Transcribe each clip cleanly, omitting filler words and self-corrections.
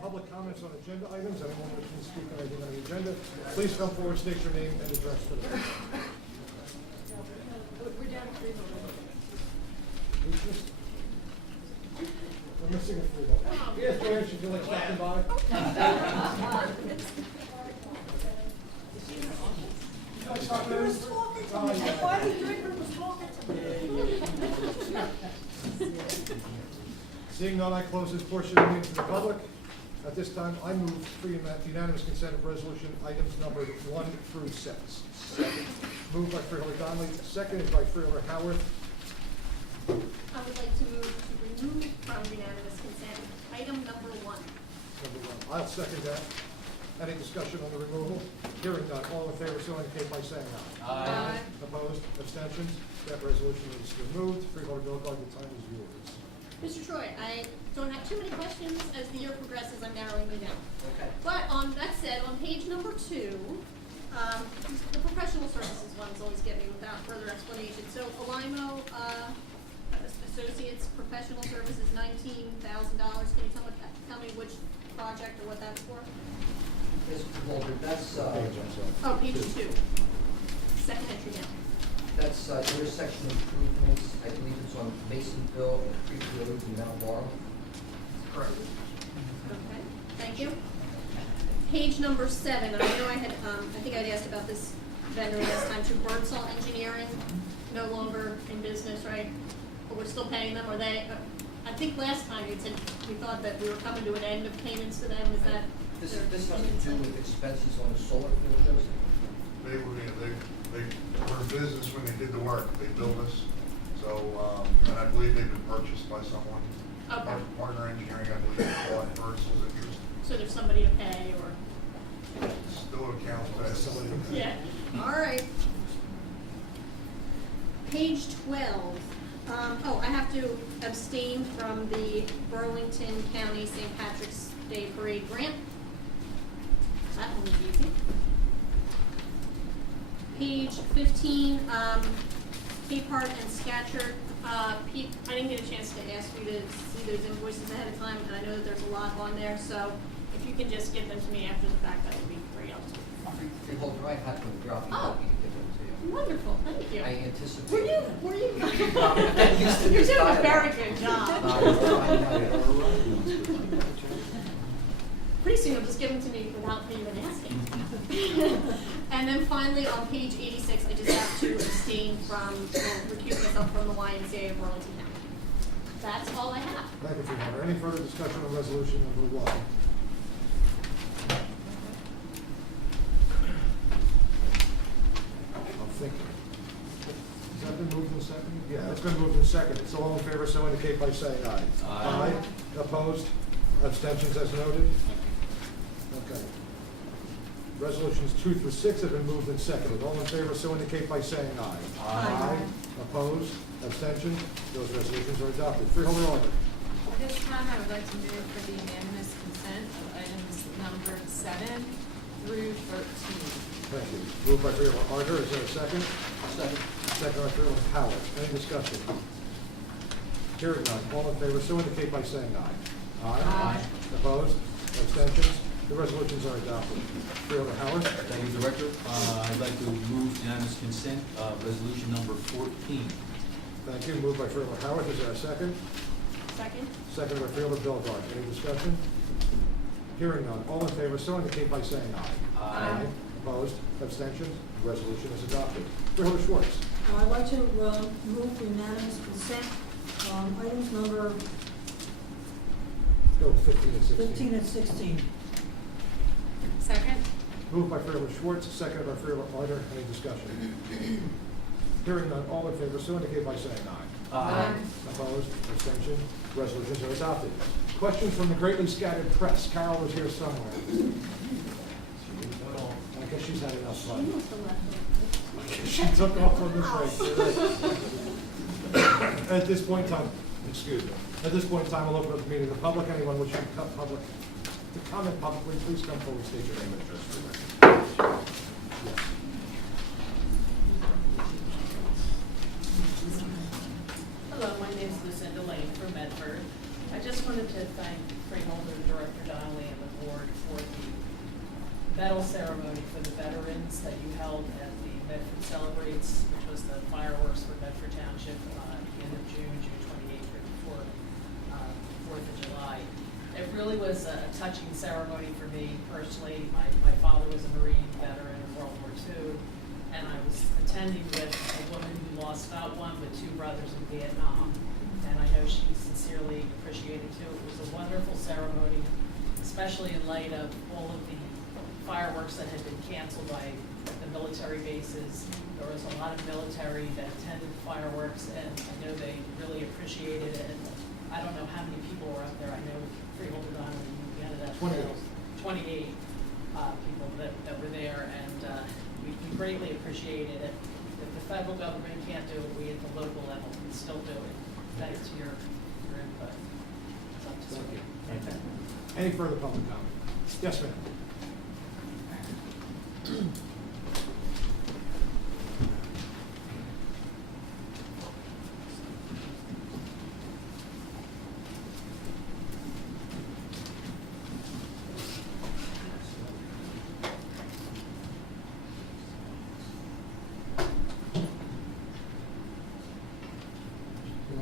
public comments on agenda items. Anyone wishing to speak on anything on the agenda, please come forward, state your name and address for the record. We're down to Freeholder. We're missing a freeholder. Yes, Joanne, should you like stopping by? Why the drinker was talking to me? Seeing none, I close this portion of the meeting to the public. At this time, I move for unanimous consent of resolution items numbered 1 through 6. Moved by Freeholder Donnelly, seconded by Freeholder Howard. I would like to move to remove from unanimous consent item number 1. Number 1. I'll second that. Any discussion on the removal? Hearing none. All in favor, so indicate by saying aye. Aye. Opposed? Abstentions? That resolution is removed. Freeholder Bilgard, the time is yours. Mr. Troy, I don't have too many questions. As the year progresses, I'm narrowing them down. Okay. But that said, on page number 2, the professional services ones always get me without further explanation. So Alimo Associates Professional Services, $19,000. Can you tell me which project or what that's for? Ms. Freeholder, that's, Page, I'm sorry. Oh, page 2. Second entry down. that's intersection improvements. I believe it's on Masonville and Creek Road in Mount Laurel. Correct. Okay, thank you. Page number 7, I know I had, I think I'd asked about this vendor last time, to Birdsall Engineering, no longer in business, right? But we're still paying them, are they, I think last time you said, we thought that we were coming to an end of payments to them, is that? This has to do with expenses on the solar field, Joseph? They were in business when they did the work, they billed us, so, and I believe they've been purchased by someone. Okay. Partner Engineering, I believe, bought Birdsall's interest, So there's somebody to pay, or? still accounts payable. Yeah, all right. Page 12. I have to abstain from the Burlington County St. Patrick's Day Parade grant. That one was easy. Page 15, Capehart and Scatcherd. Pete, I didn't get a chance to ask you to see those invoices ahead of time, and I know that there's a lot on there, so if you can just get them to me after the fact, that would be great. Freeholder, I had to drop you a Oh. copy to give them to you. Wonderful, thank you. I anticipate. Were you? I'm used to You're this doing a dialogue. very good job. Pretty soon you'll just give them to me without me even asking. And then finally, on page 86, I just have to abstain from, or recuse myself from the YMCA of Burlington County. That's all I have. Thank you, Freeholder. Any further discussion on resolution number 1? I'm thinking. Has that been moved and seconded? Yeah, it's been moved and seconded. So all in favor, so indicate by saying aye. Aye. Opposed? Abstentions as noted? Okay. Resolutions 2 through 6 have been moved and seconded. All in favor, so indicate by saying aye. Aye. Opposed? Abstentions? Those resolutions are adopted. Freeholder order. At this time, I would like to move for the unanimous consent of items numbered 7 through 13. Thank you. Moved by Freeholder Arter. Is there a second? Second. Second by Freeholder Howard. Any discussion? Hearing none. All in favor, so indicate by saying aye. Aye. Opposed? Abstentions? The resolutions are adopted. Freeholder Howard. Thank you, Director. I'd like to move unanimous consent, resolution number 14. Thank you. Moved by Freeholder Howard. Is there a second? Second? Second by Freeholder Bilgard. Any discussion? Hearing none. All in favor, so indicate by saying aye. Aye. Opposed? Abstentions? The resolution is adopted. Freeholder Schwartz. I'd like to move for unanimous consent items number Go 15 and 16. 15 and 16. Second? Moved by Freeholder Schwartz, seconded by Freeholder Arter. Any discussion? Hearing none. All in favor, so indicate by saying aye. Aye. Opposed? Abstention? Resolutions are adopted. Questions from the greatly scattered press. Carol is here somewhere. I guess she's had enough She fun. must have left. She took off on the break. At this point in time, excuse me, at this point in time, we'll open up the meeting to the public. Anyone wishing to comment publicly, please come forward, state your name and address for the record. Yes. Hello, my name is Lucinda Lane from Medford. I just wanted to thank Freeholder Director Donnelly medal ceremony for the veterans that you held at the Medford Celebrates, which was the fireworks for Medford Township at the end of June, June 28th, or before 4th of July. It really was a touching ceremony for me personally. My father was a Marine veteran of World War II, and I was attending with a woman who lost not one but two brothers in Vietnam, and I know she sincerely appreciated too. It was a wonderful ceremony, especially in light of all of the fireworks that had been canceled by the military bases. There was a lot of military that attended the fireworks, and I know they really appreciated it. And I don't know how many people were up there. I know Freeholder Don, we ended up 28 people that were there, and we greatly appreciated it. If the federal government can't do it, we at the local level can still do it. Thanks to your input. Thank you. Any further public comment? Yes, ma'am.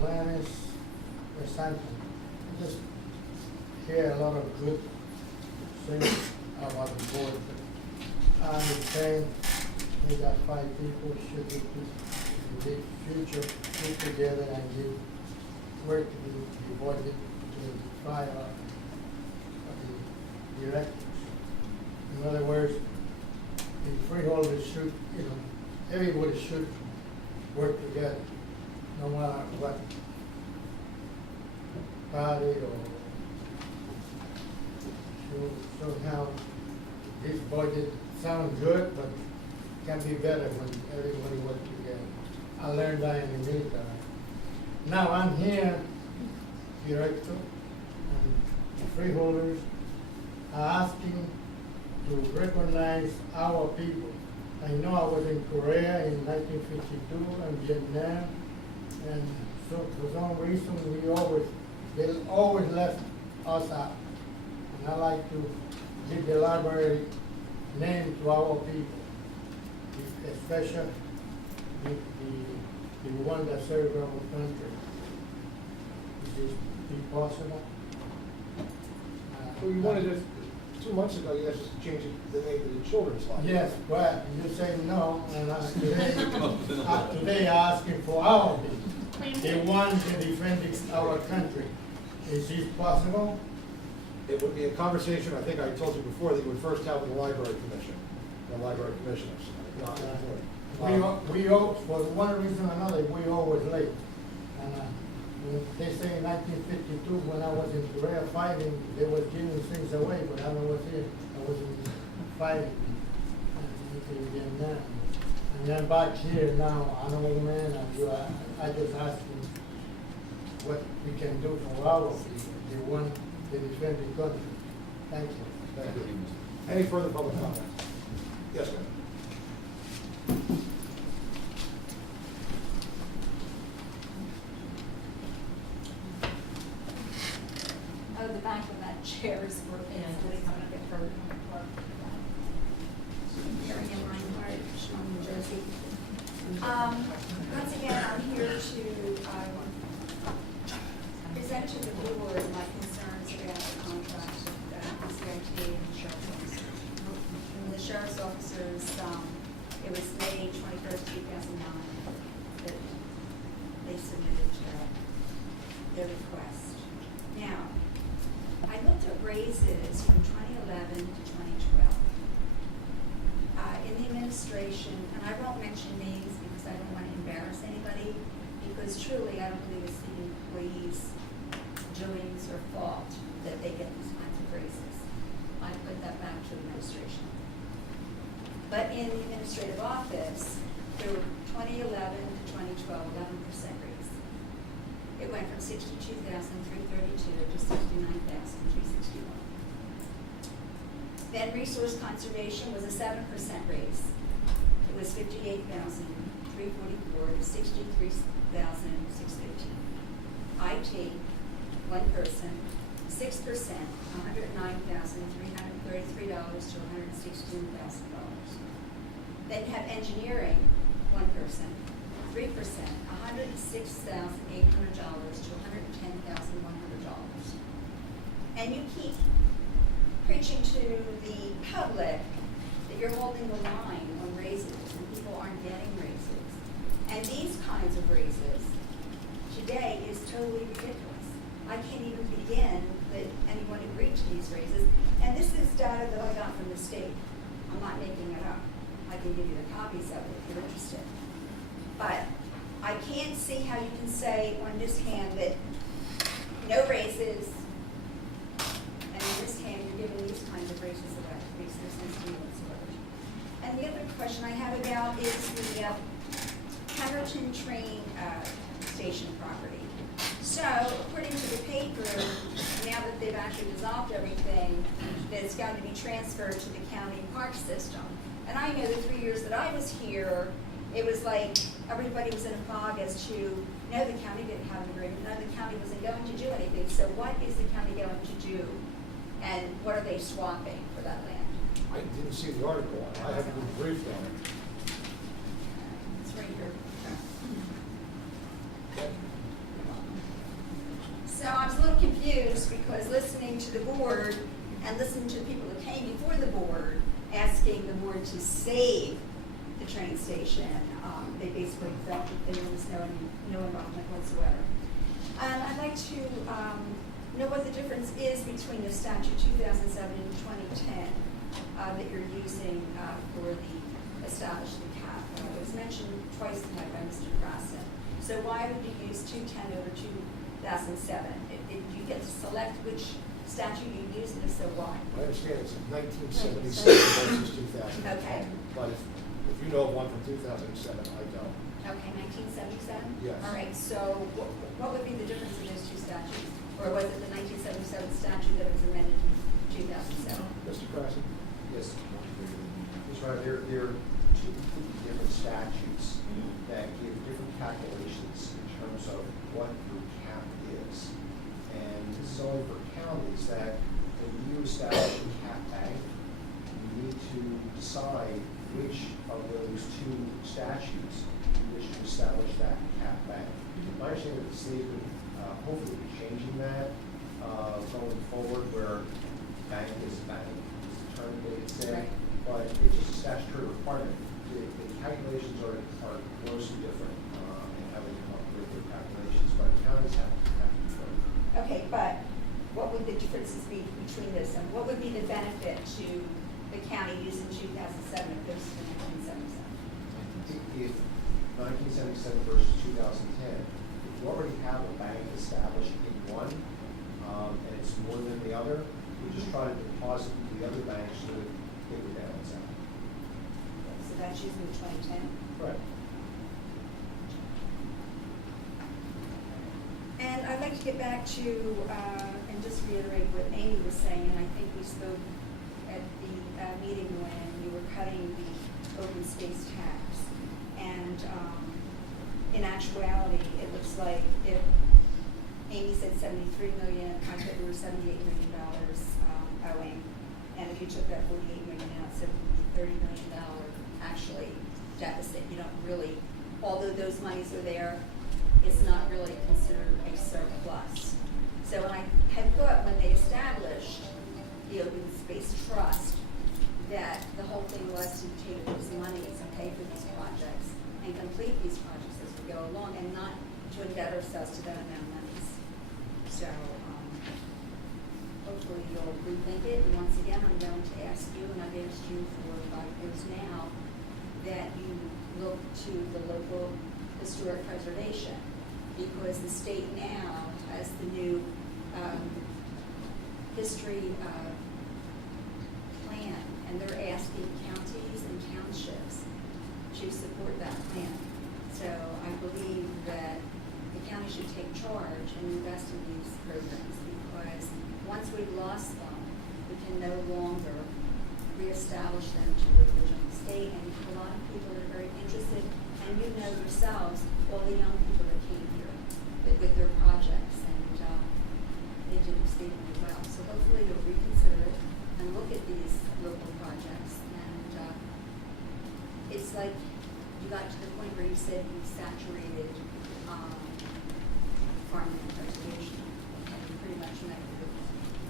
My name is Santos. I just hear a lot of good things about the board. I understand that 5 people should be in the future get together and give work to the budget between 5 of the directors. In other words, the freeholders should, everybody should work together, no matter what party or somehow this budget sounds good, but can be better when everybody works together. I learned that in the military. Now I'm here, director, and the freeholders are asking to recognize our people. I know I was in Korea in 1952 and Vietnam, and so for some reason they always left us out. And I like to give the library name to our people, especially the one that served our country. Is this be possible? Well, you wanted to, 2 months ago, you asked us to change the name to the children's library. Yes, but you say no, and today asking for our people. They want to defend our country. Is this possible? It would be a conversation, I think I told you before, that you would first have with the library commission, the library commissioners, not the board. We for one reason or another, we always late. And when they say in 1952, when I was in Korea fighting, they were giving things away, but I was here. I was fighting in Vietnam. And then back here now, I'm an old man, and I just asking what we can do for our people. They want to defend the country. Thank you. Thank you. Any further public comment? Yes, ma'am. Oh, the back of that chair is working, so they come and get hurt. Mary Ann Reinhardt, from New Jersey. Once again, I'm here to present to the board my concerns about the contract with the CIT and the sheriff's officer. From the sheriff's officers, it was May 21st, 2009, that they submitted their request. Now, I looked at raises from 2011 to 2012. In the administration, and I won't mention names because I don't want to embarrass anybody, because truly I don't believe it's the employees' doings or fault that they get these kinds of raises. I put that back to administration. But in the administrative office, there were 2011 to 2012, 11% raise. It went from 62,332 to 69,361. Then resource conservation was a 7% raise. It was 58,344 to 63,615. IT, one person, 6%, $109,333 to $116,000. Then you have engineering, one person, 3%, $106,800 to $110,100. And you keep preaching to the public that you're holding the line on raises and people aren't getting raises. And these kinds of raises today is totally ridiculous. I can't even begin that anyone agreed to these raises. And this is data that I got from the state. I'm not making it up. I can give you the copies of it if you're interested. But I can't see how you can say on this hand that no raises, and on this hand you're giving these kinds of raises away. It makes no sense to me whatsoever. And the other question I have about is the Pemberton train station property. So according to the paper, now that they've actually dissolved everything, that it's going to be transferred to the county park system. And I know the 3 years that I was here, it was like everybody was in a fog as to, no, the county didn't have an agreement, no, the county wasn't going to do anything. So what is the county going to do? And what are they swapping for that land? I didn't see the article. I haven't been briefed on it. It's right here. Okay. So I was a little confused because listening to the board and listening to the people that came before the board, asking the board to save the train station, they basically felt that there was no involvement whatsoever. And I'd like to know what the difference is between the statute 2007 and 2010 that you're using for the establishment cap. It was mentioned twice tonight by Mr. Grasson. So why would you use 210 over 2007? You get to select which statute you use, and if so, why? I understand it's 1977 versus 2000. Okay. But if you know of one from 2007, I don't. Okay, 1977? Yes. All right, so what would be the difference in those two statutes? Or was it the 1977 statute that was amended in 2007? Mr. Crasson? Yes. That's right. There are two completely different statutes that give different calculations in terms of what your cap is. And this is only for counties that when you establish a cap bank, you need to decide which of those two statutes you wish to establish that cap bank. My understanding that the state would hopefully be changing that going forward, where bank is bank is the term they say, Right. but it's just a statutory requirement. The calculations are grossly different in how they come up with their calculations, but counties have to do it. Okay, but what would the differences be between this, and what would be the benefit to the county using 2007 versus 1977? If 1977 versus 2010, if you already have a bank established in one, and it's more than the other, we just try to deposit into the other bank so that it would balance out. So that's using the 2010? Right. And I'd like to get back to, and just reiterate what Amy was saying, and I think we spoke at the meeting when you were cutting the open space tax. And in actuality, it looks like if Amy said 73 million, I said we were $78 million owing. And if you took that 48 million out, so it would be $30 million actually deficit. You don't really, although those monies are there, it's not really considered a surplus. So I had thought when they established the open space trust that the whole thing was to take those monies and pay for these projects and complete these projects as we go along, and not to indebт ourselves to that amount of monies. So hopefully you'll rethink it. And once again, I'm going to ask you, and I've asked you for 5 years now, that you look to the local historic preservation, because the state now has the new history plan, and they're asking counties and townships to support that plan. So I believe that the county should take charge and invest in these programs, because once we've lost them, we can no longer reestablish them to the original state. And a lot of people are very interested, and you know yourselves, all the young people that came here with their projects, and they did exceedingly well. So hopefully you'll reconsider it and look at these local said you saturated, farmland preservation, and you pretty much met your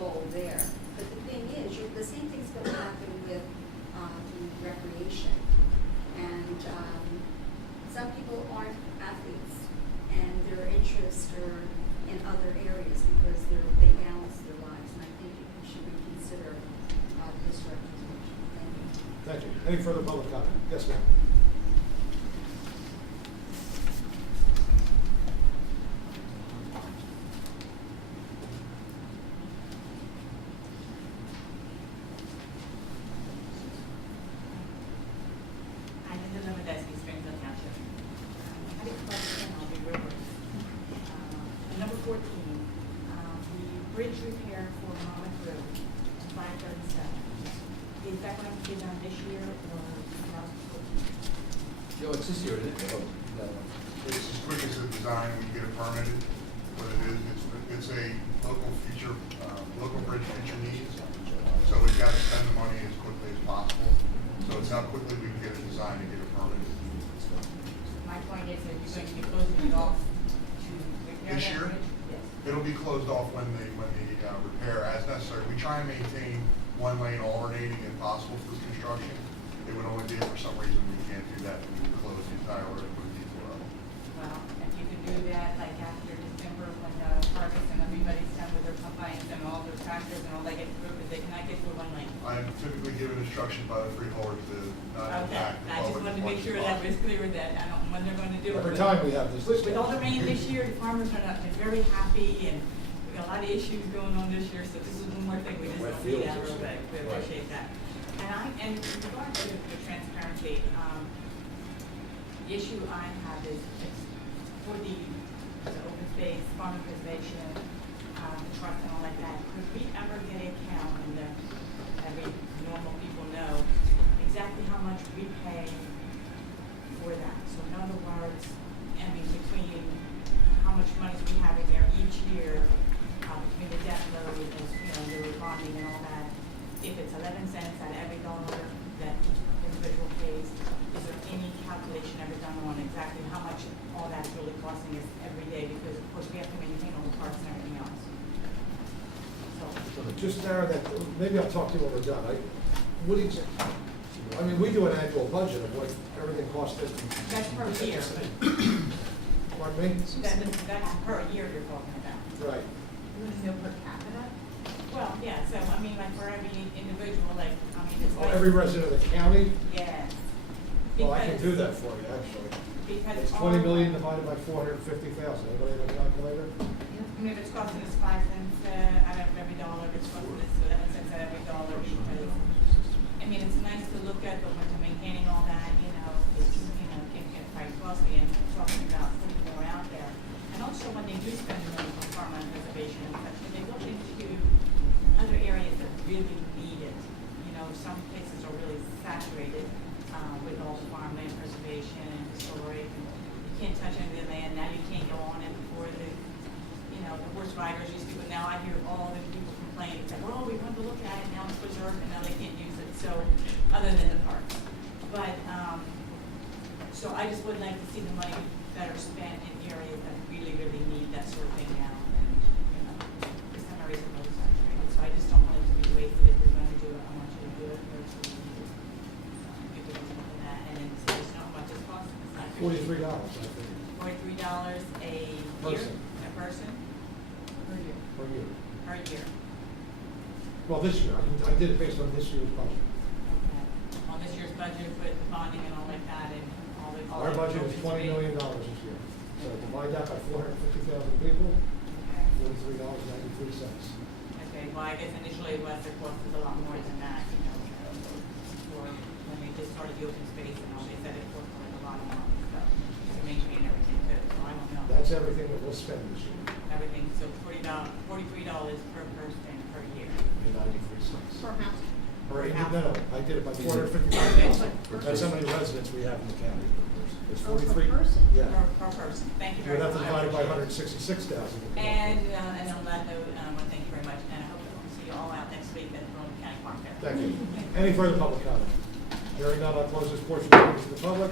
goal there. But the thing is, the same thing's gonna happen with, the recreation. And, some people aren't athletes, and their interests are in other areas because they balance their lives, and I think you should reconsider, this representation. Thank you. Thank you. Any further public comment? Yes, ma'am. Hi, Linda Lemodesky, Springfield Township. I have a question, I'll be real brief. Number 14, the bridge repair for Monmouth Road, 537. Is that going to be done this year or 2014? Joe, it's this year, isn't it? It's as quick as the design, we get it permitted, but it's a local feature, local bridge feature needs. So we've got to spend the money as quickly as possible. So it's how quickly we can get it designed and get it permitted. My point is, are you going to be closing it off to repair This that year? bridge? Yes. It'll be closed off when the repair as necessary. We try and maintain one lane alternating if possible through construction. It would only be if for some reason we can't do that, we would close the entire road and move people up. Well, if you could do that, like after December, when harvest and everybody's done with their combines and all their tractors and all they get through, but they cannot get through one lane. I'm typically given instruction by the freeholder to not Okay, impact the I just public wanted to as make much sure as that possible. was clear with that, I don't know when they're going to do it. Every but time we have this discussion. with all the rain this year, the farmers are not, been very happy, and we got a lot of issues going on this year, so this is one more thing we just Wet don't need fields out or real quick, we something. appreciate that. And in regard to the transparency, the issue I have is it's for the open space, farm preservation, the trust and all like that, could we ever get a count and every normal people know exactly how much we pay for that? So in other words, I mean, between how much money we have in there each year, between the debt load and, the bonding and all that, if it's 11 cents out of every dollar that individual pays, is there any calculation ever done on exactly how much all that's really costing us every day? Because of course we have to maintain all the parks and everything else. So, Just narrow that, maybe I'll talk to you when we're done. What exactly, I mean, we do an annual budget of what everything costs. that's per year. Pardon me? That's per year you're talking about. Right. No per capita? Well, yeah, so I mean, like for every individual, like, I mean, it's like. Every resident of the county? Yes. Well, I can Because- do that for you, actually. Because. It's 20 million divided by 450,000. Anybody have a calculator? I mean, if it's costing us 5 cents out of every dollar, if it's costing us 11 cents out of every dollar, because, I mean, it's nice to look at, but when you're maintaining all that, it's, can get quite costly, and talking about putting more out there. And also, when they do spend money on farmland preservation and such, they look into other areas that really need it. Some places are really saturated, with all the farmland preservation and historic, and you can't touch any of the land, now you can't go on it before the horse riders used to, but now I hear all the people complain, it's like, well, we want to look at it, now it's preserved, and now they can't use it, so, other than the parks. But, so I just would like to see the money that are spent in areas that really, really need that sort of thing now, and, this time I raise a both sides, right? So I just don't want it to be wasted. If we're gonna do it, I want you to do it first. If we're gonna look at that, and then see just how much it's costing us. I appreciate $43, it. I think, $43 a year? Person. A person? Per year. per year. Per year. Well, this year, I did it based on this year's budget. Okay. On this year's budget with the bonding and all like that and all the. Our budget is $20 million this year. So divide that by 450,000 people, Okay. $43.93. Okay, well, I guess initially it was, their cost was a lot more than that, for when they just started the open space and all, they said it cost like a lot of money, so, to maintain everything too, so I don't know. That's everything that we'll spend this year, Everything, so $43 per person per year. and 93 cents. Per house. No, I did it by 455,000. That's how many residents we have in the county. It's Oh, per 43. person. Yeah. Per person, thank you You'd very much. have to divide it by 166,000. And on that note, well, thank you very much, and I hope to see you all out next week at the Burlington County Farm Fair. Thank you. Any further public comment? Hearing none, I'll close this portion of the meeting to the public.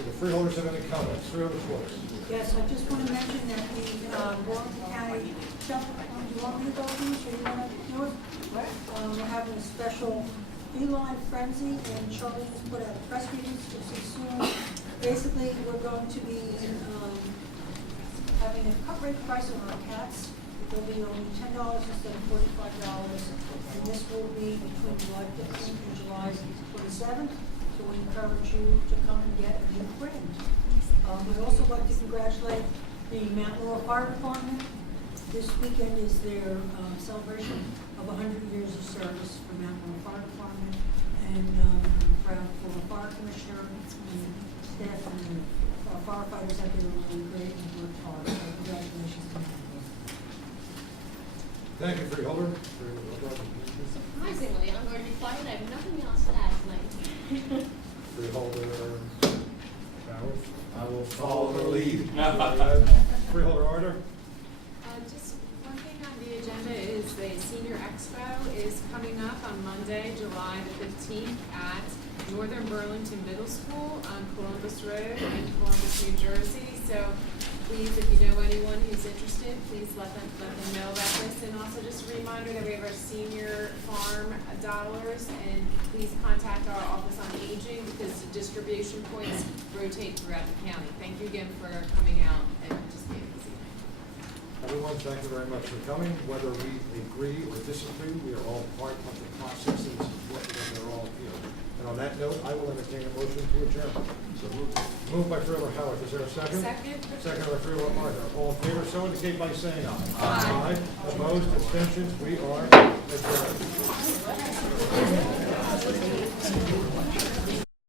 Do the freeholders have any comments? Freeholder Schwartz. Yes, I just want to mention that the Burlington County Shop, do you want me to go through, so you want to do it? We're having a special feline frenzy, and Charlie just put out a press release just as soon. Basically, we're going to be having a cut rate price on our cats. It'll be only $10 instead of $45, and this will be between July 15th and July 27th. So we encourage you to come and get a new friend. We'd also like to congratulate the Mount Laurel Fire Department. This weekend is their celebration of 100 years of service for Mount Laurel Fire Department, and proud for the fire commissioner and staff and firefighters out there were really great and worked hard. So congratulations to them. Thank you, Freeholder. Surprisingly, I'm going to be quiet, I have nothing else to add tonight. Freeholder Bowers. I will follow the lead. Freeholder Arter. Just one thing on the agenda is the Senior Expo is coming up on Monday, July the 15th at Northern Burlington Middle School on Columbus Road in Columbus, New Jersey. So please, if you know anyone who's interested, please let them know about this. And also just a reminder that we have our senior farm dollars, and please contact our office on aging because the distribution points rotate throughout the county. Thank you again for coming out and participating this evening. Everyone, thank you very much for coming. Whether we agree or disagree, we are all part of the process and it's important that they're all here. And on that note, I will entertain a motion to adjourn. So moved by Freeholder Howard. Is there a second? Second. Second by Freeholder Arter. All in favor, so indicate by saying aye. Aye. Opposed, abstentions, we are adjourned.